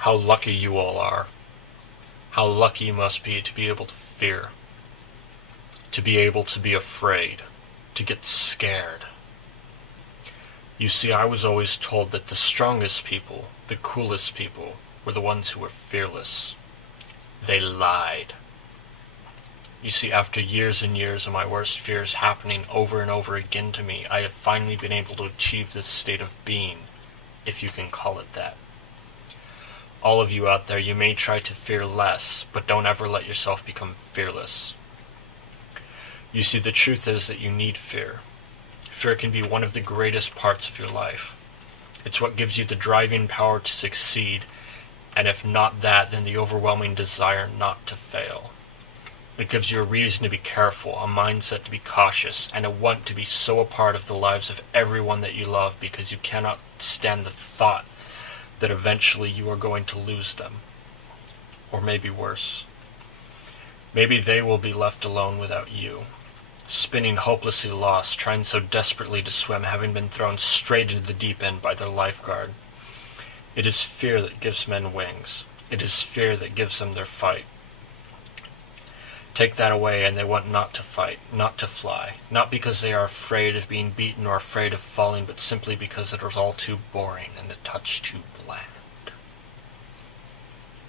How lucky you all are. How lucky you must be to be able to fear. To be able to be afraid. To get scared. You see, I was always told that the strongest people, the coolest people, were the ones who were fearless. They lied. You see, after years and years of my worst fears happening over and over again to me, I have finally been able to achieve this state of being, if you can call it that. All of you out there, you may try to fear less, but don't ever let yourself become fearless. You see, the truth is that you need fear. Fear can be one of the greatest parts of your life. It's what gives you the driving power to succeed, and if not that, then the overwhelming desire not to fail. It gives you a reason to be careful, a mindset to be cautious, and a want to be so a part of the lives of everyone that you love because you cannot stand the thought that eventually you are going to lose them. Or maybe worse. Maybe they will be left alone without you, spinning hopelessly lost, trying so desperately to swim, having been thrown straight into the deep end by their lifeguard. It is fear that gives men wings. It is fear that gives them their fight. Take that away and they want not to fight, not to fly, not because they are afraid of being beaten or afraid of falling, but simply because it is all too boring and a touch too bland.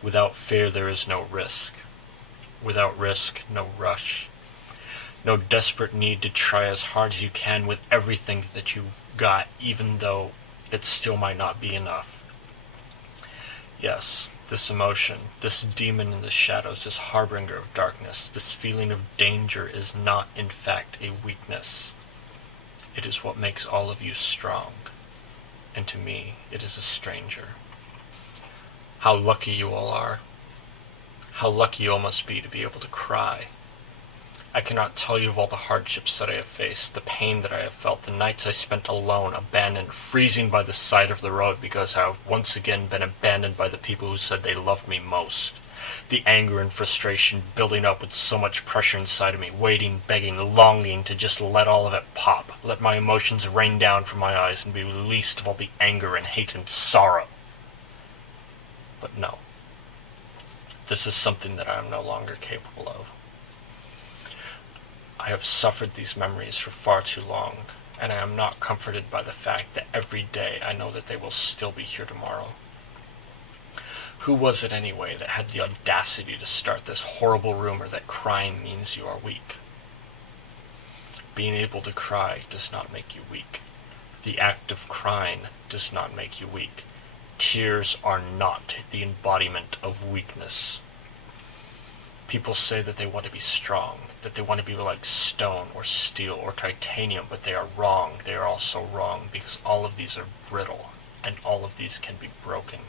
Without fear there is no risk. Without risk, no rush. No desperate need to try as hard as you can with everything that you got, even though it still might not be enough. Yes, this emotion, this demon in the shadows, this harbinger of darkness, this feeling of danger is not, in fact, a weakness. It is what makes all of you strong, and to me, it is a stranger. How lucky you all are. How lucky you all must be to be able to cry. I cannot tell you of all the hardships that I have faced, the pain that I have felt, the nights I spent alone, abandoned, freezing by the side of the road because I have once again been abandoned by the people who said they loved me most. The anger and frustration building up with so much pressure inside of me, waiting, begging, longing to just let all of it pop, let my emotions rain down from my eyes and be released of all the anger and hate and sorrow. But no. This is something that I am no longer capable of. I have suffered these memories for far too long, and I am not comforted by the fact that every day I know that they will still be here tomorrow. Who was it anyway that had the audacity to start this horrible rumor that crying means you are weak? Being able to cry does not make you weak. The act of crying does not make you weak. Tears are not the embodiment of weakness. People say that they want to be strong, that they want to be like stone or steel or titanium, but they are wrong. They are also wrong because all of these are brittle, and all of these can be broken.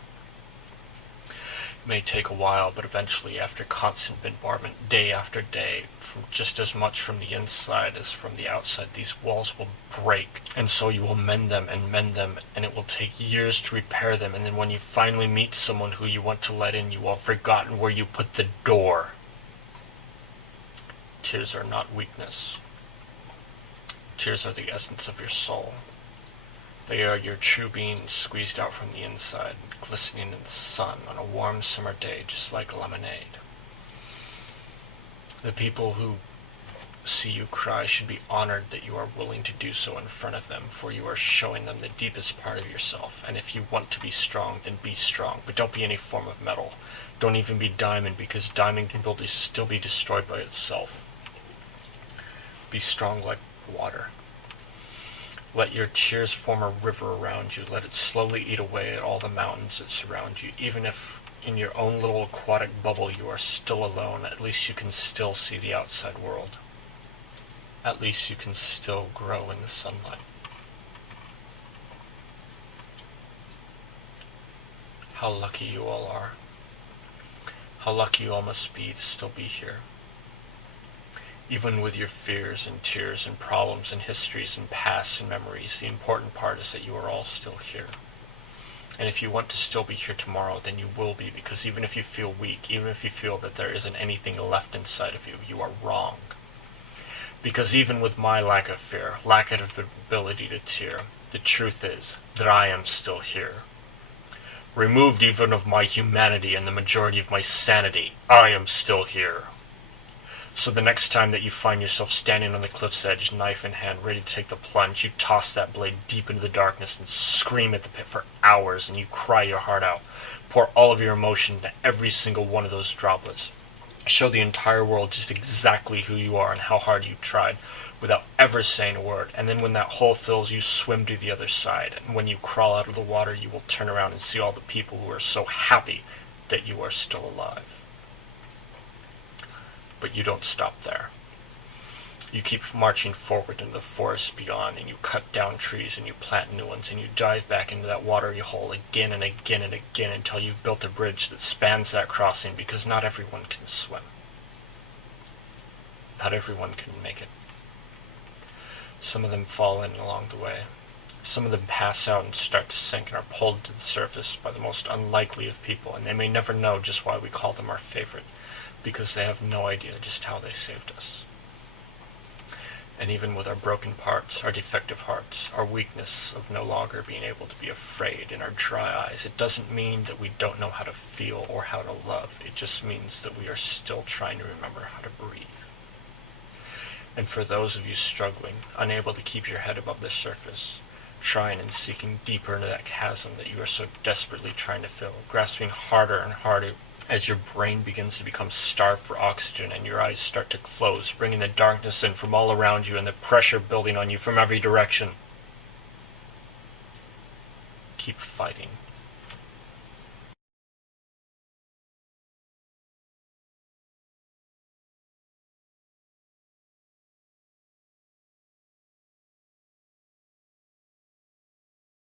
It may take a while, but eventually, after constant bombardment, day after day, from just as much from the inside as from the outside, these walls will break, and so you will mend them, and it will take years to repair them, and then when you finally meet someone who you want to let in, you will have forgotten where you put the door. Tears are not weakness. Tears are the essence of your soul. They are your true being squeezed out from the inside, glistening in the sun on a warm summer day, just like lemonade. The people who see you cry should be honored that you are willing to do so in front of them, for you are showing them the deepest part of yourself. And if you want to be strong, then be strong, but don't be any form of metal. Don't even be diamond, because diamond can still be destroyed by itself. Be strong like water. Let your tears form a river around you. Let it slowly eat away at all the mountains that surround you. Even if in your own little aquatic bubble you are still alone, at least you can still see the outside world. At least you can still grow in the sunlight. How lucky you all are. How lucky you all must be to still be here. Even with your fears and tears and problems and histories and pasts and memories, the important part is that you are all still here. And if you want to still be here tomorrow, then you will be, because even if you feel weak, even if you feel that there isn't anything left inside of you, you are wrong. Because even with my lack of fear, lack of ability to tear, the truth is that I am still here. Removed even of my humanity and the majority of my sanity, I am still here. So the next time that you find yourself standing on the cliff's edge, knife in hand, ready to take the plunge, you toss that blade deep into the darkness and scream at the pit for hours, and you cry your heart out. Pour all of your emotion into every single one of those droplets. Show the entire world just exactly who you are and how hard you've tried, without ever saying a word. And then when that hole fills, you swim to the other side. And when you crawl out of the water, you will turn around and see all the people who are so happy that you are still alive. But you don't stop there. You keep marching forward into the forest beyond, and you cut down trees, and you plant new ones, and you dive back into that watery hole again and again and again until you've built a bridge that spans that crossing, because not everyone can swim. Not everyone can make it. Some of them fall in along the way. Some of them pass out and start to sink and are pulled to the surface by the most unlikely of people, and they may never know just why we call them our favorite, because they have no idea just how they saved us. And even with our broken parts, our defective hearts, our weakness of no longer being able to be afraid, and our dry eyes, it doesn't mean that we don't know how to feel or how to love. It just means that we are still trying to remember how to breathe. And for those of you struggling, unable to keep your head above the surface, trying and seeking deeper into that chasm that you are so desperately trying to fill, grasping harder and harder as your brain begins to become starved for oxygen and your eyes start to close, bringing the darkness in from all around you and the pressure building on you from every direction. Keep fighting.